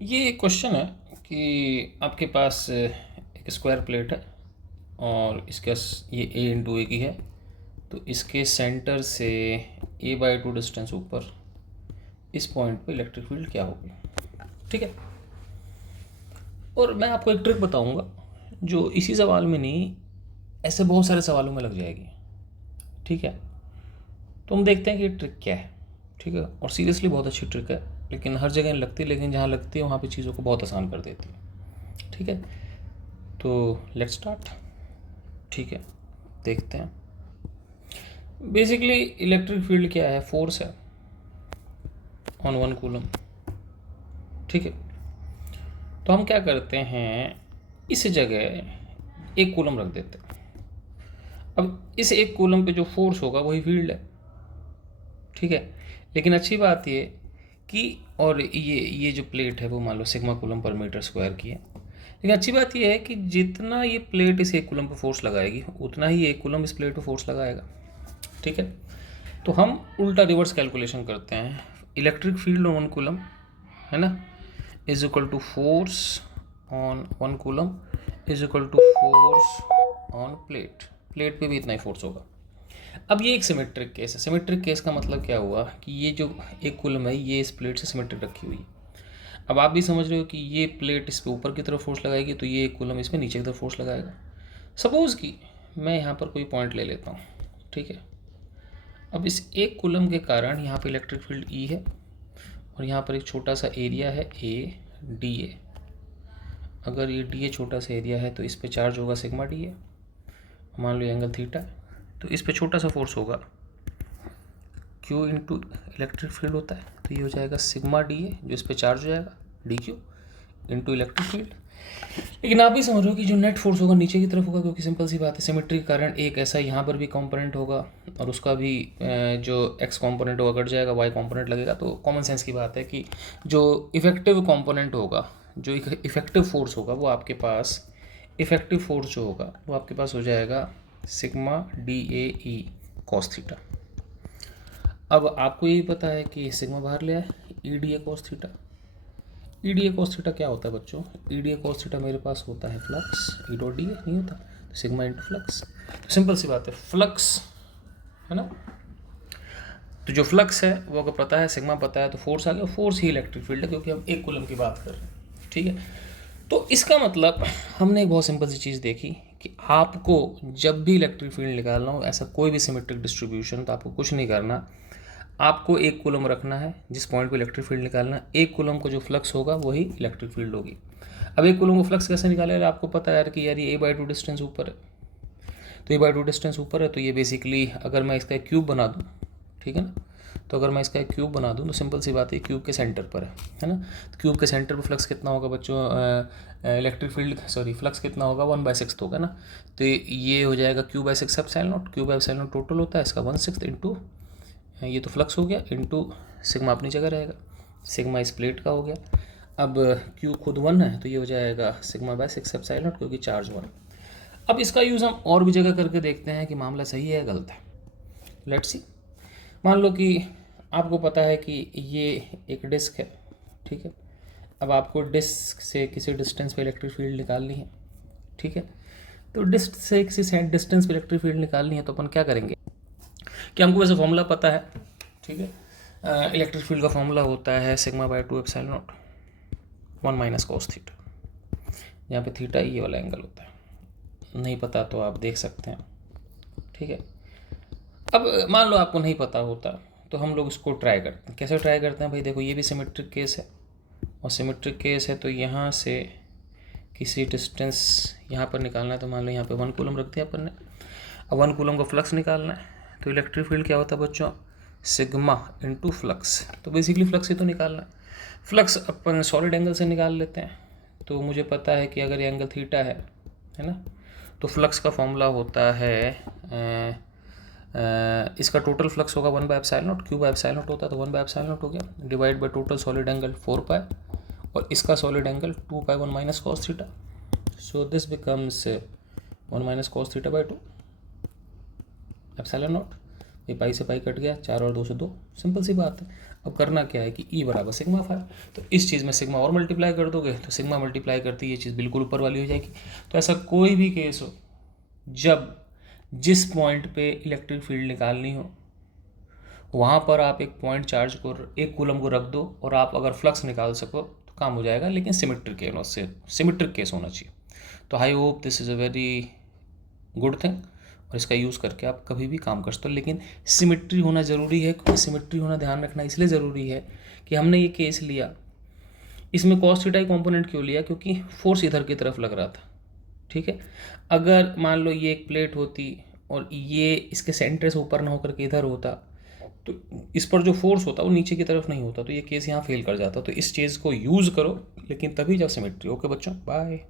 ये क्वेश्चन है कि आपके पास एक स्क्वायर प्लेट है और इसका ये ए इंटू ए की है, तो इसके सेंटर से a/2 डिस्टेंस ऊपर इस पॉइंट पे इलेक्ट्रिक फील्ड क्या होगी। ठीक है, और मैं आपको एक ट्रिक बताऊंगा जो इसी सवाल में नहीं, ऐसे बहुत सारे सवालों में लग जाएगी। ठीक है, तो हम देखते हैं कि ये ट्रिक क्या है। ठीक है, और सीरियसली बहुत अच्छी ट्रिक है, लेकिन हर जगह नहीं लगती, लेकिन जहाँ लगती है वहाँ पे चीज़ों को बहुत आसान कर देती है। ठीक है, तो लेट्स स्टार्ट। ठीक है, देखते हैं। बेसिकली इलेक्ट्रिक फील्ड क्या है? फोर्स है ऑन 1 कूलम। ठीक है, तो हम क्या करते हैं, इस जगह 1 कूलम रख देते हैं। अब इस 1 कूलम पे जो फोर्स होगा वही फील्ड है। ठीक है, लेकिन अच्छी बात ये कि, और ये जो प्लेट है वो मान लो sigma coulomb per metre square की है, लेकिन अच्छी बात ये है कि जितना ये प्लेट इस 1 कूलम पर फोर्स लगाएगी उतना ही 1 कूलम इस प्लेट पर फोर्स लगाएगा। ठीक है, तो हम उल्टा रिवर्स कैलकुलेशन करते हैं। इलेक्ट्रिक फील्ड ऑन 1 कूलम है ना, is equal to force on 1 coulomb is equal to force on plate. Plate पे भी इतना ही फोर्स होगा। अब ये एक सिमेट्रिक केस है। सिमेट्रिक केस का मतलब क्या हुआ कि ये जो 1 कूलम है ये इस प्लेट से सिमेट्रिक रखी हुई है। अब आप भी समझ रहे हो कि ये प्लेट इस पे ऊपर की तरफ फोर्स लगाएगी, तो ये 1 कूलम इस पे नीचे की तरफ फोर्स लगाएगा। सपोज़ कि मैं यहाँ पर कोई पॉइंट ले लेता हूँ। ठीक है, अब इस 1 कूलम के कारण यहाँ पे इलेक्ट्रिक फील्ड ई है और यहाँ पर एक छोटा सा एरिया है ए डी ए। अगर ये डी ए छोटा सा एरिया है तो इस पे चार्ज होगा सिग्मा डी ए। मान लो एंगल थीटा, तो इस पे छोटा सा फोर्स होगा क्यू इंटू इलेक्ट्रिक फील्ड होता है, तो ये हो जाएगा सिग्मा डी ए जो इस पे चार्ज हो जाएगा D Q into electric field. लेकिन आप भी समझ रहे हो कि जो नेट फोर्स होगा नीचे की तरफ होगा, क्योंकि सिंपल सी बात है, सिमेट्री के कारण एक ऐसा यहाँ पर भी कंपोनेंट होगा और उसका भी जो एक्स कंपोनेंट होगा कट जाएगा, वाई कंपोनेंट लगेगा। तो कॉमन सेंस की बात है कि जो इफेक्टिव कंपोनेंट होगा, जो इफेक्टिव फोर्स होगा वो आपके पास, इफेक्टिव फोर्स जो होगा वो आपके पास हो जाएगा sigma D A E cos theta. अब आपको यही पता है कि सिग्मा बाहर ले आए, E D A cos theta. E D A cos theta क्या होता है बच्चों? E D A cos theta मेरे पास होता है flux, E dot D A नहीं होता, तो सिग्मा इंटू फ्लक्स। तो सिंपल सी बात है, फ्लक्स है ना, तो जो फ्लक्स है वो अगर पता है, सिग्मा पता है, तो फोर्स आ गया। फोर्स ही इलेक्ट्रिक फील्ड है, क्योंकि हम 1 कूलम की बात कर रहे हैं। ठीक है, तो इसका मतलब हमने एक बहुत सिंपल सी चीज़ देखी कि आपको जब भी इलेक्ट्रिक फील्ड निकालना हो, ऐसा कोई भी सिमेट्रिक डिस्ट्रीब्यूशन, तो आपको कुछ नहीं करना, आपको 1 कूलम रखना है जिस पॉइंट पे इलेक्ट्रिक फील्ड निकालना। 1 कूलम को जो फ्लक्स होगा वही इलेक्ट्रिक फील्ड होगी। अब 1 कूलम को फ्लक्स कैसे निकालेगा? आपको पता है यार कि यार ये a/2 डिस्टेंस ऊपर है, तो a/2 डिस्टेंस ऊपर है, तो ये बेसिकली अगर मैं इसका एक क्यूब बना दूँ, ठीक है ना, तो अगर मैं इसका एक क्यूब बना दूँ तो सिंपल सी बात है, क्यूब के सेंटर पर है ना, तो क्यूब के सेंटर पर फ्लक्स कितना होगा बच्चों? इलेक्ट्रिक फील्ड सॉरी फ्लक्स कितना होगा? 1/6 होगा ना, तो ये हो जाएगा Q/6 एप्सिलॉन नॉट। Q/एप्सिलॉन नॉट टोटल होता है इसका 1/6 इंटू, ये तो फ्लक्स हो गया, इंटू सिग्मा अपनी जगह रहेगा, सिग्मा इस प्लेट का हो गया। अब क्यू खुद 1 है, तो ये हो जाएगा सिग्मा/6 एप्सिलॉन नॉट, क्योंकि चार्ज 1। अब इसका यूज़ हम और भी जगह करके देखते हैं कि मामला सही है या गलत है। लेट्स सी, मान लो कि आपको पता है कि ये एक डिस्क है। ठीक है, अब आपको डिस्क से किसी डिस्टेंस पे इलेक्ट्रिक फील्ड निकालनी है। ठीक है, तो डिस्क से किसी डिस्टेंस पे इलेक्ट्रिक फील्ड निकालनी है, तो अपन क्या करेंगे कि हमको वैसे फॉर्मूला पता है। ठीक है, इलेक्ट्रिक फील्ड का फॉर्मूला होता है सिग्मा/2 epsilon naught 1 minus cos theta, यहाँ पे थीटा ये वाला एंगल होता है। नहीं पता तो आप देख सकते हैं। ठीक है, अब मान लो आपको नहीं पता होता, तो हम लोग इसको ट्राई करते हैं। कैसे ट्राई करते हैं भाई? देखो, ये भी सिमेट्रिक केस है, और सिमेट्रिक केस है तो यहाँ से किसी डिस्टेंस यहाँ पर निकालना है, तो मान लो यहाँ पे 1 कूलम रख दिया अपन ने। अब 1 कूलम का फ्लक्स निकालना है, तो इलेक्ट्रिक फील्ड क्या होता है बच्चों? Sigma into flux. तो बेसिकली फ्लक्स ही तो निकालना है। फ्लक्स अपन सॉलिड एंगल से निकाल लेते हैं, तो मुझे पता है कि अगर ये एंगल थीटा है ना, तो फ्लक्स का फॉर्मूला होता है इसका टोटल फ्लक्स होगा 1/एप्सिलॉन नॉट, Q/एप्सिलॉन नॉट होता है, तो 1/एप्सिलॉन नॉट हो गया, divide by total solid angle 4π, और इसका solid angle 2π1 minus cos theta. So this becomes 1 minus cos theta by 2 epsilon naught. ये पाई से पाई कट गया, 4 और 2 से 2, सिंपल सी बात है। अब करना क्या है कि ई बराबर सिग्मा फाई, तो इस चीज़ में सिग्मा और मल्टीप्लाई कर दोगे तो सिग्मा मल्टीप्लाई करती ये चीज़ बिल्कुल ऊपर वाली हो जाएगी। तो ऐसा कोई भी केस हो जब जिस पॉइंट पे इलेक्ट्रिक फील्ड निकालनी हो वहाँ पर आप एक पॉइंट चार्ज को, एक कूलम को रख दो और आप अगर फ्लक्स निकाल सको तो काम हो जाएगा, लेकिन सिमेट्रिक केस होना चाहिए। तो I hope this is a very good thing, और इसका यूज़ करके आप कभी भी काम कर सकते हो। लेकिन सिमेट्री होना ज़रूरी है, क्योंकि सिमेट्री होना ध्यान रखना इसलिए ज़रूरी है कि हमने ये केस लिया, इसमें कॉस थीटा कॉम्पोनेंट क्यों लिया, क्योंकि फोर्स इधर की तरफ लग रहा था, ठीक है। अगर मान लो ये एक प्लेट होती और ये इसके सेंटर से ऊपर ना होकर के इधर होता तो इस पर जो फोर्स होता वो नीचे की तरफ नहीं होता, तो ये केस यहाँ फेल कर जाता। तो इस चीज़ को यूज़ करो, लेकिन तभी जब सिमेट्री। ओके बच्चों, बाय।